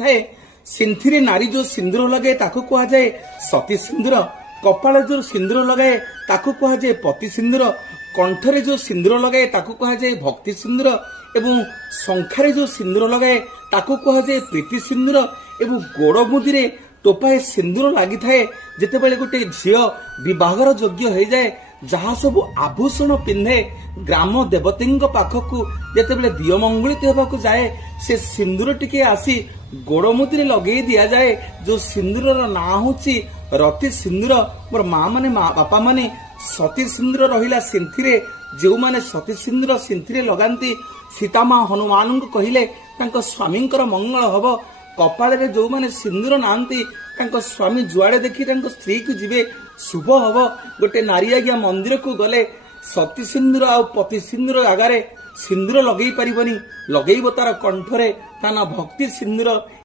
ଥାଏ ସିନ୍ଥିରେ ନାରୀ ଯୋଉ ସିନ୍ଦୁର ଲଗାଏ ତାକୁ କୁହାଯାଏ ସତୀ ସିନ୍ଦୁର। କପାଳ ଯୋଉ ସିନ୍ଦୁର ଲଗାଏ ତାକୁ କୁହାଯାଏ ପତି ସିନ୍ଦୁର। କଣ୍ଠରେ ଯୋଉ ସିନ୍ଦୁର ଲଗାଏ ତାକୁ କୁହାଯାଏ ଭକ୍ତି ସିନ୍ଦୁର ଏବଂ ଶଙ୍ଖାରେ ଯୋଉ ସିନ୍ଦୁର ଲଗାଏ ତାକୁ କୁହାଯାଏ ପ୍ରୀତି ସିନ୍ଦୁର। ଏବଂ ଗୋଡ଼ ମୁଦିରେ ଟୋପାଏ ସିନ୍ଦୁର ଲାଗିଥାଏ ଯେତେବେଳେ ଗୋଟେ ଝିଅ ବିବାହର ଯୋଗ୍ୟ ହୋଇଯାଏ। ଯାହା ସବୁ ଆଭୂଷଣ ପିନ୍ଧେ ଗ୍ରାମ ଦେବତୀଙ୍କ ପାଖକୁ ଯେତେବେଳେ ଦିଅ ମଙ୍ଗୁଳିତ ହେବାକୁ ଯାଏ ସେ ସିନ୍ଦୁର ଟିକେ ଆସି ଗୋଡ଼ ମୁଦିରେ ଲଗେଇ ଦିଆଯାଏ। ଯୋଉ ସିନ୍ଦୁରର ନାଁ ହଉଛି ରତି ସିନ୍ଦୁର। ମୋର ମା ମାନେ ବାପା ମାନେ ସତୀ ସିନ୍ଦୁର ରହିଲା ସିନ୍ଥିରେ। ଯେଉଁମାନେ ସତୀ ସିନ୍ଦୁର ସିନ୍ଥିରେ ଲଗାନ୍ତି ସୀତାମା ହନୁମାନଙ୍କୁ କହିଲେ ତାଙ୍କ ସ୍ୱାମୀଙ୍କର ମଙ୍ଗଳ ହବ। କପାଳରେ ଯୋଉମାନେ ସିନ୍ଦୁର ନାହାନ୍ତି ତାଙ୍କ ସ୍ୱାମୀ ଯୁଆଡେ ଦେଖି ତାଙ୍କ ସ୍ତ୍ରୀକୁ ଯିବେ ଶୁଭ ହବ। ଗୋଟେ ନାରୀ ଆଜ୍ଞା ମନ୍ଦିରକୁ ଗଲେ ସତୀ ସିନ୍ଦୁର ଆଉ ପତି ସିନ୍ଦୁର ଜାଗାରେ ସିନ୍ଦୁର ଲଗେଇ ପାରିବନି, ଲଗେଇବ ତାର କଣ୍ଠରେ, ତା ନା ଭକ୍ତି ସିନ୍ଦୁର।